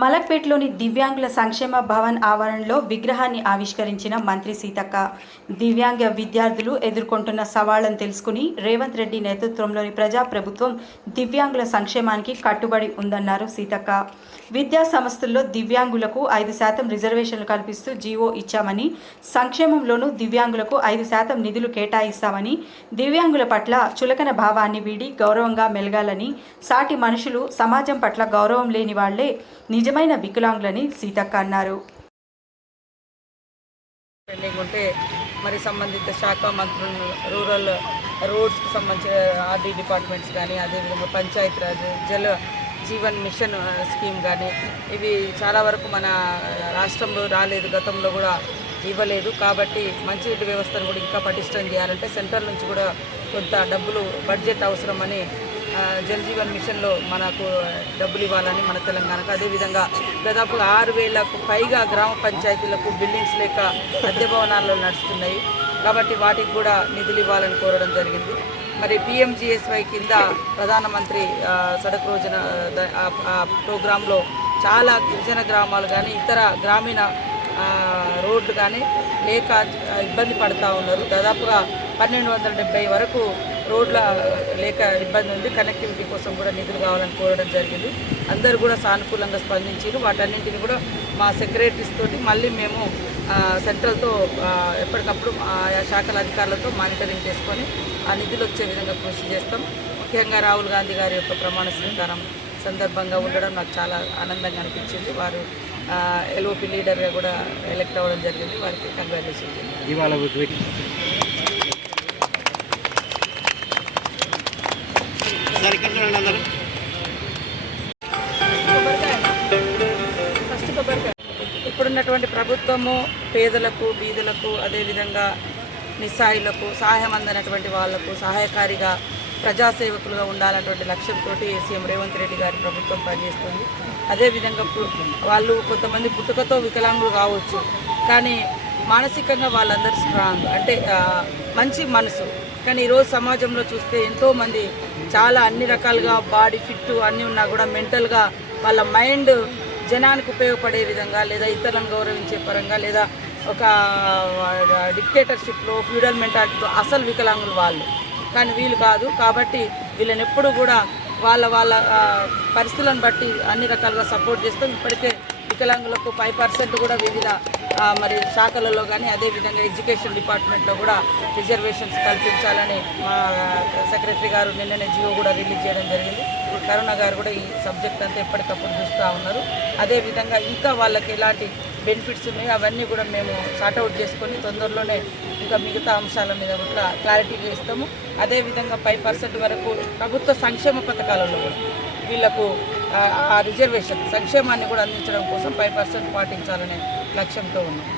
మలక్పేటలోని దివ్యాంగుల సంక్షేమ భవన్ ఆవరణలో విగ్రహాన్ని ఆవిష్కరించిన మంత్రి సీతక్క. దివ్యాంగ విద్యార్థులు ఎదుర్కొంటున్న సవాళ్ళను తెలుసుకుని రేవంత్ రెడ్డి నేతృత్వంలోని ప్రజాప్రభుత్వం దివ్యాంగుల సంక్షేమానికి కట్టుబడి ఉందన్నారు సీతక్క. విద్యా సంస్థల్లో దివ్యాంగులకు ఐదు శాతం రిజర్వేషన్లు కల్పిస్తూ జీవో ఇచ్చామని సంక్షేమంలోనూ దివ్యాంగులకు ఐదు శాతం నిధులు కేటాయిస్తామని దివ్యాంగుల పట్ల చులకన భావాన్ని వీడి గౌరవంగా మెలగాలని సాటి మనుషులు సమాజం పట్ల గౌరవం లేని వాళ్ళే నిజమైన వికలాంగులని సీతక్క అన్నారు. ఉంటే మరి సంబంధిత శాఖ మంత్రులు రూరల్ రోడ్స్కి సంబంధించిన ఆర్డీ డిపార్ట్మెంట్స్ కానీ అదేవిధంగా పంచాయతీరాజ్ జల జీవన్ మిషన్ స్కీమ్ కానీ ఇవి చాలా వరకు మన రాష్ట్రంలో రాలేదు గతంలో కూడా ఇవ్వలేదు. కాబట్టి మంచినీటి వ్యవస్థను కూడా ఇంకా పటిష్టం చేయాలంటే సెంట్రల్ నుంచి కూడా కొంత డబ్బులు బడ్జెట్ అవసరమని జల్ జీవన్ మిషన్లో మనకు డబ్బులు ఇవ్వాలని మన తెలంగాణకు. అదేవిధంగా దాదాపు ఆరు వేలకు పైగా గ్రామ పంచాయతీలకు బిల్డింగ్స్ లేక అద్దె భవనాల్లో నడుస్తున్నాయి. కాబట్టి వాటికి కూడా నిధులు ఇవ్వాలని కోరడం జరిగింది. మరి పిఎంజిఎస్వై కింద ప్రధానమంత్రి సడక్ రోజున ప్రోగ్రాంలో చాలా గిరిజన గ్రామాలు కానీ ఇతర గ్రామీణ రోడ్లు కానీ లేక ఇబ్బంది పడతా ఉన్నారు. దాదాపుగా పన్నెండు వందల డెబ్బై వరకు రోడ్ల లేక ఇబ్బంది ఉంది. కనెక్టివిటీ కోసం కూడా నిధులు కావాలని కోరడం జరిగింది. అందరూ కూడా సానుకూలంగా స్పందించారు. వాటన్నింటిని కూడా మా సెక్రటరీస్ తోటి మళ్ళీ మేము సెంట్రల్తో ఎప్పటికప్పుడు ఆయా శాఖల అధికారులతో మానిటరింగ్ చేసుకొని ఆ నిధులు వచ్చే విధంగా కృషి చేస్తాం. ముఖ్యంగా రాహుల్ గాంధీ గారి యొక్క ప్రమాణ స్వీకారం సందర్భంగా ఉండడం నాకు చాలా ఆనందంగా అనిపించింది. వారు ఎల్ఓపి లీడర్గా కూడా ఎలక్ట్ అవ్వడం జరిగింది. వారికి కంగ్రాచులేషన్ ఇవాళ వీటి ఇక్కడ చూడండి అందరూ ఇప్పుడున్నటువంటి ప్రభుత్వము పేదలకు బీదలకు అదేవిధంగా నిస్సాయులకు సహాయం అందనటువంటి వాళ్ళకు సహాయకారిగా ప్రజాసేవకులుగా ఉండాలన్నటువంటి లక్ష్యంతో సీఎం రేవంత్ రెడ్డి గారి ప్రభుత్వం పనిచేస్తుంది. అదేవిధంగా వాళ్ళు కొంతమంది పుట్టుకతో వికలాంగులు కావచ్చు. కానీ మానసికంగా వాళ్ళందరూ స్ట్రాంగ్. అంటే మంచి మనసు. కానీ ఈరోజు సమాజంలో చూస్తే ఎంతోమంది చాలా అన్ని రకాలుగా బాడీ ఫిట్ అన్నీ ఉన్నా కూడా మెంటల్గా వాళ్ళ మైండ్ జనానికి ఉపయోగపడే విధంగా లేదా ఇతరులను గౌరవించే పరంగా లేదా ఒక డిక్టేటర్షిప్లో ఫ్యూడల్ మెంటాలిటీలో అసలు వికలాంగులు వాళ్ళు. కానీ వీళ్ళు కాదు. కాబట్టి వీళ్ళని ఎప్పుడు కూడా వాళ్ళ వాళ్ళ పరిస్థితులను బట్టి అన్ని రకాలుగా సపోర్ట్ చేస్తాం. ఇప్పటికే వికలాంగులకు ఫైవ్ పర్సెంట్ కూడా వివిధ మరి శాఖలలో కానీ అదేవిధంగా ఎడ్యుకేషన్ డిపార్ట్మెంట్లో కూడా రిజర్వేషన్స్ కల్పించాలని మా సెక్రటరీ గారు నిన్ననే జియో కూడా రిలీజ్ చేయడం జరిగింది. కరుణ గారు కూడా ఈ సబ్జెక్ట్ అంతా ఎప్పటికప్పుడు చూస్తూ ఉన్నారు. అదేవిధంగా ఇంకా వాళ్ళకి ఎలాంటి బెనిఫిట్స్ ఉన్నాయో అవన్నీ కూడా మేము సార్ట్అవుట్ చేసుకొని తొందరలోనే ఇంకా మిగతా అంశాల మీద కూడా క్లారిటీ చేస్తాము. అదేవిధంగా ఫైవ్ పర్సెంట్ వరకు ప్రభుత్వ సంక్షేమ పథకాలలో కూడా వీళ్ళకు ఆ రిజర్వేషన్ సంక్షేమాన్ని కూడా అందించడం కోసం ఫైవ్ పర్సెంట్ పాటించాలనే లక్ష్యంతో ఉన్నాం.